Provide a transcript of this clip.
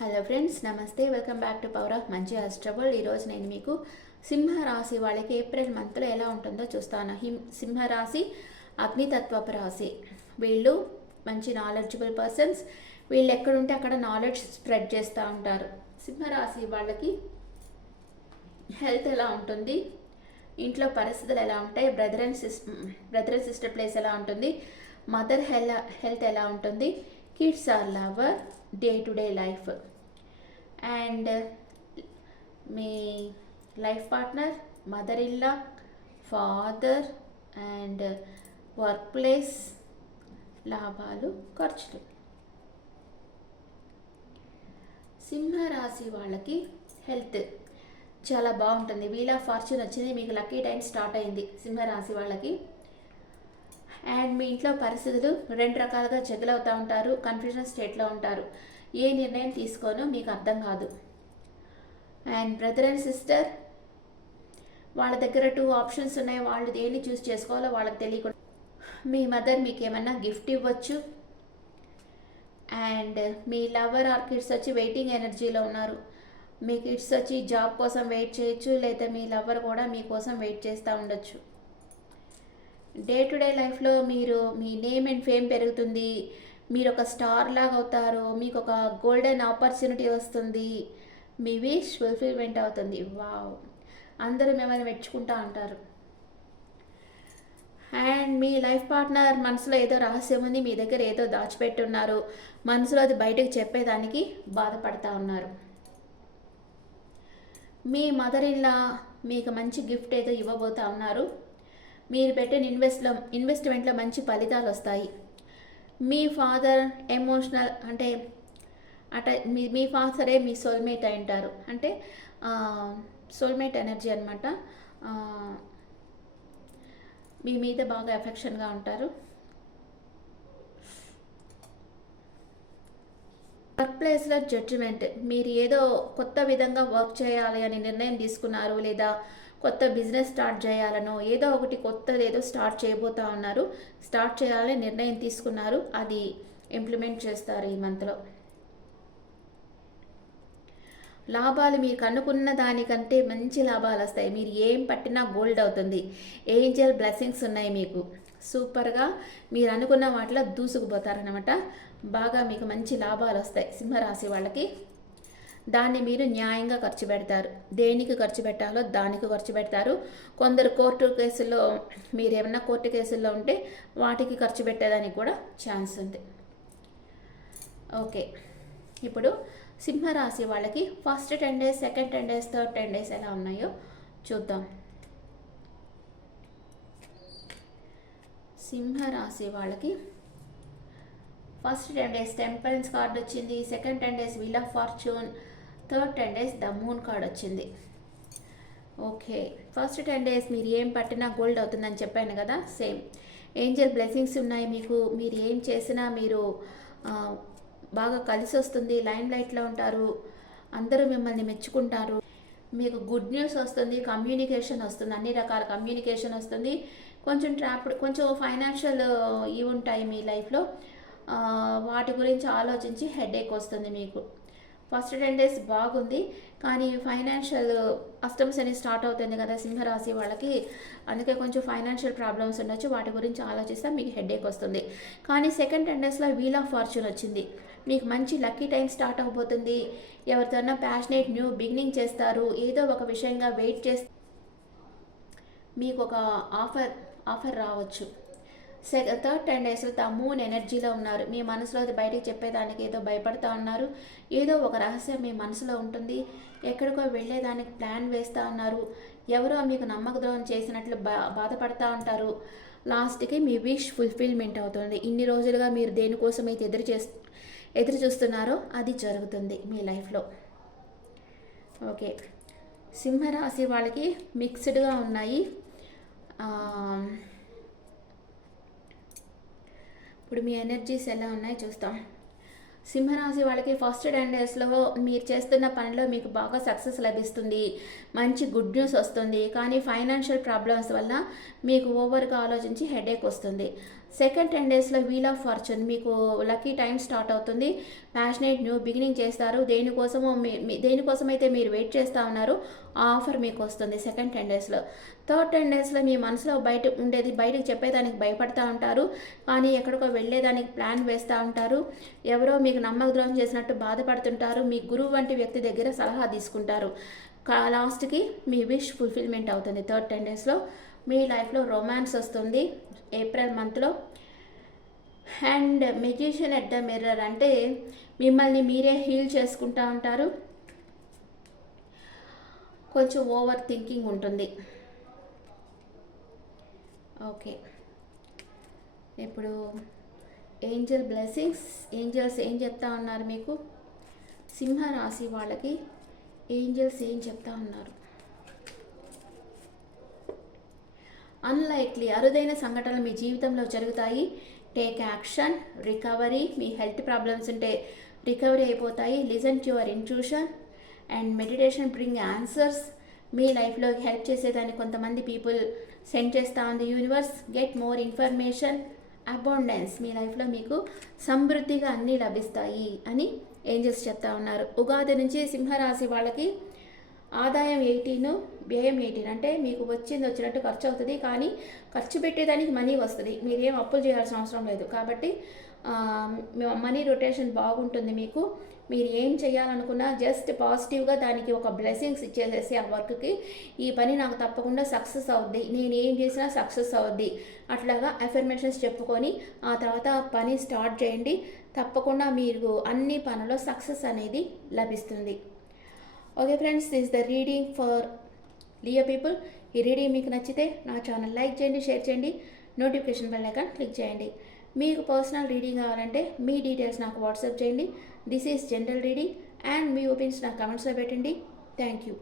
Hello friends, నమస్తే. Welcome back to power of మంచి ఆస్ట్రబుల్. ఈరోజు నేను మీకు సింహరాశి వాళ్ళకి ఏప్రిల్ మంత్లో ఎలా ఉంటుందో చూస్తాను. సింహరాశి అగ్నితత్వపు రాశి. వీళ్ళు మంచి నాలెడ్జబుల్ పర్సన్స్. వీళ్ళు ఎక్కడుంటే అక్కడ నాలెడ్జ్ స్ప్రెడ్ చేస్తూ ఉంటారు. సింహరాశి వాళ్ళకి హెల్త్ ఎలా ఉంటుంది, ఇంట్లో పరిస్థితులు ఎలా ఉంటాయి, బ్రదర్ అండ్ సిస్టర్ ప్లేస్ ఎలా ఉంటుంది, మదర్ హెల్త్ ఎలా ఉంటుంది, kids or lover, day to day life, and మీ లైఫ్ పార్ట్నర్, మదర్ ఇల్లా, ఫాదర్, అండ్ వర్క్ ప్లేస్, లాభాలు, ఖర్చులు. సింహరాశి వాళ్ళకి హెల్త్ చాలా బాగుంటుంది. వీల్ ఆఫ్ ఫార్చ్యూన్ వచ్చింది, మీకు లక్కీ టైం స్టార్ట్ అయింది సింహరాశి వాళ్ళకి. అండ్ మీ ఇంట్లో పరిస్థితులు రెండు రకాలుగా జగల్ అవుతూ ఉంటారు, కన్ఫ్యూజన్ స్టేట్లో ఉంటారు. ఏ నిర్ణయం తీసుకోనో మీకు అర్థం కాదు. అండ్ బ్రదర్ అండ్ సిస్టర్ వాళ్ళ దగ్గర 2 ఆప్షన్స్ ఉన్నాయి. వాళ్ళు దేన్ని చూస్ చేసుకోవాలో వాళ్ళకి తెలియకుండా మీ మదర్ మీకు ఏమన్నా గిఫ్ట్ ఇవ్వచ్చు. And me lover are kids వచ్చి వెయిటింగ్ ఎనర్జీలో ఉన్నారు. మీ కిడ్స్ వచ్చి జాబ్ కోసం వెయిట్ చేయొచ్చు, లేదా మీ లవర్ కూడా మీకోసం వెయిట్ చేస్తూ ఉండొచ్చు. డే టు డే లైఫ్లో మీరు మీ నేమ్ అండ్ ఫేమ్ పెరుగుతుంది. మీరు ఒక స్టార్ లాగా అవుతారు. మీకు ఒక గోల్డెన్ ఆపర్చునిటీ వస్తుంది. మీ విష్ ఫుల్ఫిల్మెంట్ అవుతుంది. వావ్, అందరూ మిమ్మల్ని మెచ్చుకుంటూ ఉంటారు. అండ్ మీ లైఫ్ పార్ట్నర్ మనసులో ఏదో రహస్యం ఉంది, మీ దగ్గర ఏదో దాచిపెట్టున్నారు. మనసులో అది బయటకు చెప్పేదానికి బాధపడతా ఉన్నారు. మీ మదర్ ఇన్లా మీకు మంచి గిఫ్ట్ ఏదో ఇవ్వబోతా ఉన్నారు. మీరు పెట్టిన ఇన్వెస్ట్మెంట్లో మంచి ఫలితాలు వస్తాయి. మీ ఫాదర్ ఎమోషనల్ అంటే మీ ఫాదరే మీ సోల్మేట్ అయి ఉంటారు. అంటే సోల్మేట్ ఎనర్జీ అనమాట. మీ మీద బాగా ఎఫెక్షన్గా ఉంటారు. వర్క్ ప్లేస్లో జడ్జిమెంట్, మీరు ఏదో కొత్త విధంగా వర్క్ చేయాలి అని నిర్ణయం తీసుకున్నారు, లేదా కొత్త బిజినెస్ స్టార్ట్ చేయాలనో ఏదో ఒకటి కొత్తది ఏదో స్టార్ట్ చేయబోతా ఉన్నారు. స్టార్ట్ చేయాలని నిర్ణయం తీసుకున్నారు, అది ఇంప్లిమెంట్ చేస్తారు ఈ మంత్లో. లాభాలు మీకు అనుకున్న దానికంటే మంచి లాభాలు వస్తాయి. మీరు ఏం పట్టినా గోల్డ్ అవుతుంది. ఏంజల్ బ్లెస్సింగ్స్ ఉన్నాయి మీకు. సూపర్గా మీరు అనుకున్న వాటిలో దూసుకుపోతారనమాట. బాగా మీకు మంచి లాభాలు వస్తాయి సింహరాశి వాళ్ళకి. దాన్ని మీరు న్యాయంగా ఖర్చు పెడతారు. దేనికి ఖర్చు పెట్టాలో దానికి ఖర్చు పెడతారు. కొందరు కోర్టు కేసుల్లో, మీరు ఏమన్నా కోర్టు కేసుల్లో ఉంటే వాటికి ఖర్చు పెట్టేదానికి కూడా ఛాన్స్ ఉంది. ఓకే, ఇప్పుడు సింహరాశి వాళ్ళకి first 10 days, second 10 days, third 10 days ఎలా ఉన్నాయో చూద్దాం. సింహరాశి వాళ్ళకి ఫస్ట్ 10 days టెంపరెన్స్ కార్డ్ వచ్చింది, second 10 days wheel of fortune, third 10 days the moon card వచ్చింది. ఓకే, ఫస్ట్ 10 days మీరు ఏం పట్టినా గోల్డ్ అవుతుందని చెప్పాను కదా. సేమ్ ఏంజల్ బ్లెస్సింగ్స్ ఉన్నాయి మీకు. మీరు ఏం చేసినా మీరు బాగా కలిసి వస్తుంది. లైమ్ లైట్లో ఉంటారు, అందరూ మిమ్మల్ని మెచ్చుకుంటారు. మీకు గుడ్ న్యూస్ వస్తుంది, కమ్యూనికేషన్ వస్తుంది, అన్ని రకాల కమ్యూనికేషన్ వస్తుంది. కొంచెం ఫైనాన్షియల్ ఇవి ఉంటాయి మీ లైఫ్లో. వాటి గురించి ఆలోచించి హెడేక్ వస్తుంది మీకు. ఫస్ట్ 10 days బాగుంది, కానీ ఫైనాన్షియల్ అష్టమ్స్ అని స్టార్ట్ అవుతుంది కదా సింహరాశి వాళ్ళకి. అందుకే కొంచెం ఫైనాన్షియల్ ప్రాబ్లమ్స్ ఉండొచ్చు. వాటి గురించి ఆలోచిస్తే మీకు హెడేక్ వస్తుంది. కానీ సెకండ్ 10 daysలో వీల్ ఆఫ్ ఫార్చ్యూన్ వచ్చింది. మీకు మంచి లక్కీ టైం స్టార్ట్ అవబోతుంది. ఎవరితోన్నా ప్యాషనేట్ న్యూ బిగినింగ్ చేస్తారు. ఏదో ఒక విషయంగా వెయిట్ చేస్తే మీకు ఒక ఆఫర్ రావచ్చు. థర్డ్ 10 days ద మూన్ ఎనర్జీలో ఉన్నారు. మీ మనసులో అది బయటకు చెప్పేదానికి ఏదో భయపడుతూ ఉన్నారు. ఏదో ఒక రహస్యం మీ మనసులో ఉంటుంది. ఎక్కడికో వెళ్ళేదానికి ప్లాన్ వేస్తూ ఉన్నారు. ఎవరో మీకు నమ్మక ద్రోహం చేసినట్లు బాధపడుతూ ఉంటారు. లాస్ట్కి మీ విష్ ఫుల్ఫిల్మెంట్ అవుతుంది. ఇన్ని రోజులుగా మీరు దేనికోసం అయితే ఎదురు చూస్తున్నారో అది జరుగుతుంది మీ లైఫ్లో. ఓకే, సింహరాశి వాళ్ళకి మిక్స్డ్గా ఉన్నాయి. ఇప్పుడు మీ ఎనర్జీస్ ఎలా ఉన్నాయో చూస్తాం. సింహరాశి వాళ్ళకి ఫస్ట్ 10 daysలో మీరు చేస్తున్న పనిలో మీకు బాగా సక్సెస్ లభిస్తుంది. మంచి గుడ్ న్యూస్ వస్తుంది. కానీ ఫైనాన్షియల్ ప్రాబ్లమ్స్ వల్ల మీకు ఓవర్గా ఆలోచించి హెడేక్ వస్తుంది. సెకండ్ 10 డేస్లో వీల్ ఆఫ్ ఫార్చ్యూన్ మీకు లక్కీ టైం స్టార్ట్ అవుతుంది. ప్యాషనేట్ న్యూ బిగినింగ్ చేస్తారు. దేనికోసమైతే మీరు వెయిట్ చేస్తూ ఉన్నారో ఆ ఆఫర్ మీకు వస్తుంది సెకండ్ 10 డేస్లో. థర్డ్ 10 డేస్లో మీ మనసులో బయటకు చెప్పేదానికి భయపడతా ఉంటారు, కానీ ఎక్కడికో వెళ్ళేదానికి ప్లాన్ వేస్తూ ఉంటారు. ఎవరో మీకు నమ్మకద్రోహం చేసినట్టు బాధపడుతుంటారు. మీ గురువు వంటి వ్యక్తి దగ్గర సలహా తీసుకుంటారు. లాస్ట్కి మీ విష్ ఫుల్ఫిల్మెంట్ అవుతుంది. థర్డ్ 10 డేస్లో మీ లైఫ్లో రొమాన్స్ వస్తుంది ఏప్రిల్ మంత్లో. And magician at the mirror అంటే మిమ్మల్ని మీరే హీల్ చేసుకుంటూ ఉంటారు. కొంచెం ఓవర్ థింకింగ్ ఉంటుంది. ఓకే, ఇప్పుడు ఏంజల్ బ్లెస్సింగ్స్, ఏంజల్స్ ఏం చెప్తా ఉన్నారు మీకు? సింహ రాశి వాళ్ళకి ఏంజల్స్ ఏం చెప్తా ఉన్నారు? అన్లైక్లీ, అరుదైన సంఘటనలు మీ జీవితంలో జరుగుతాయి. టేక్ యాక్షన్, రికవరీ, మీ హెల్త్ ప్రాబ్లమ్స్ ఉంటే రికవరీ అయిపోతాయి. Listen to your intuition and meditation bring answers. మీ లైఫ్లో హెల్ప్ చేసేదానికి కొంతమంది పీపుల్ సెండ్ చేస్తూ ఉంది universe. Get more information, abundance, మీ లైఫ్లో మీకు సమృద్ధిగా అన్నీ లభిస్తాయి అని ఏంజల్స్ చెప్తా ఉన్నారు. ఉగాది నుంచి సింహరాశి వాళ్ళకి ఆదాయం 18, వ్యయం 18. అంటే మీకు వచ్చినట్టు ఖర్చు అవుతుంది, కానీ ఖర్చు పెట్టేదానికి మనీ వస్తుంది. మీరేం అప్పులు చేయాల్సిన అవసరం లేదు. కాబట్టి మనీ రొటేషన్ బాగుంటుంది మీకు. మీరు ఏం చేయాలనుకున్నా జస్ట్ పాజిటివ్గా దానికి ఒక బ్లెస్సింగ్స్ ఇచ్చేసేసి ఆ వర్క్కి, ఈ పని నాకు తప్పకుండా సక్సెస్ అవుద్ది, నేను ఏం చేసినా సక్సెస్ అవుద్ది, అట్లాగా అఫర్మేషన్స్ చెప్పుకొని ఆ తర్వాత పని స్టార్ట్ చేయండి. తప్పకుండా మీరు అన్ని పనుల్లో సక్సెస్ అనేది లభిస్తుంది. Okay friends, this the reading for Leo people. ఈ రీడింగ్ మీకు నచ్చితే నా ఛానల్ లైక్ చేయండి, షేర్ చేయండి, నోటిఫికేషన్ బెల్ ఐకాన్ క్లిక్ చేయండి. మీకు పర్సనల్ రీడింగ్ కావాలంటే మీ డీటెయిల్స్ నాకు వాట్సాప్ చేయండి. This is general reading and me opinions నాకు కమెంట్స్లో పెట్టండి. Thank you.